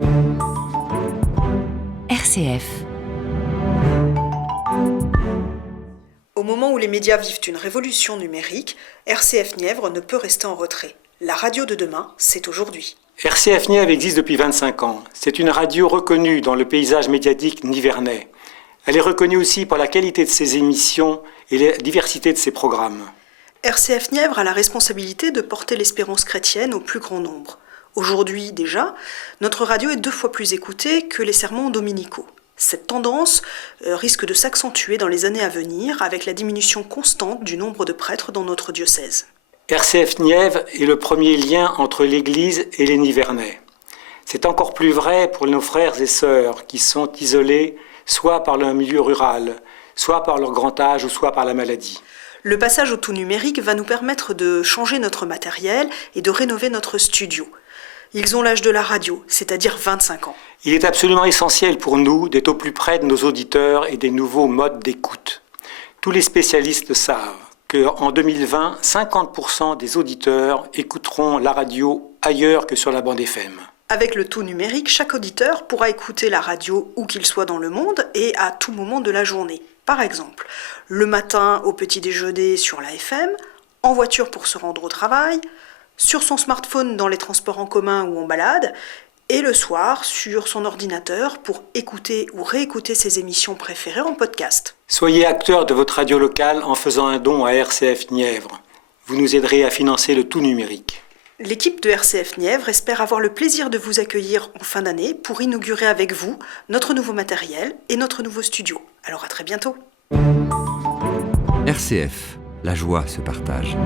RCF. Au moment où les médias vivent une révolution numérique, RCF Nièvre ne peut rester en retrait. La radio de demain, c'est aujourd'hui. RCF Nièvre existe depuis 25 ans. C'est une radio reconnue dans le paysage médiatique nivernais. Elle est reconnue aussi par la qualité de ses émissions et la diversité de ses programmes. RCF Nièvre a la responsabilité de porter l'espérance chrétienne au plus grand nombre. Aujourd'hui déjà, notre radio est 2 fois plus écoutée que les sermons dominicaux. Cette tendance risque de s'accentuer dans les années à venir avec la diminution constante du nombre de prêtres dans notre diocèse. RCF Nièvre est le premier lien entre l'Église et les Nivernais. C'est encore plus vrai pour nos frères et sœurs qui sont isolés soit par le milieu rural, soit par leur grand âge ou soit par la maladie. Le passage au tout numérique va nous permettre de changer notre matériel et de rénover notre studio. Ils ont l'âge de la radio, c'est-à-dire 25 ans. Il est absolument essentiel pour nous d'être au plus près de nos auditeurs et des nouveaux modes d'écoute. Tous les spécialistes savent qu'en 2020, 50% des auditeurs écouteront la radio ailleurs que sur la bande FM. Avec le tout numérique, chaque auditeur pourra écouter la radio où qu'il soit dans le monde et à tout moment de la journée. Par exemple, le matin au petit déjeuner sur la FM, en voiture pour se rendre au travail, sur son smartphone dans les transports en commun ou en balade, et le soir sur son ordinateur pour écouter ou réécouter ses émissions préférées en podcast. Soyez acteur de votre radio locale en faisant un don à RCF Nièvre. Vous nous aiderez à financer le tout numérique. L'équipe de RCF Nièvre espère avoir le plaisir de vous accueillir en fin d'année pour inaugurer avec vous notre nouveau matériel et notre nouveau studio. Alors à très bientôt. RCF, la joie se partage.